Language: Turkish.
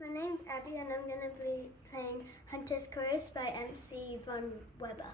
My name's Abby and I'm going to be playing Hunter's Chorus by MC Von Weber.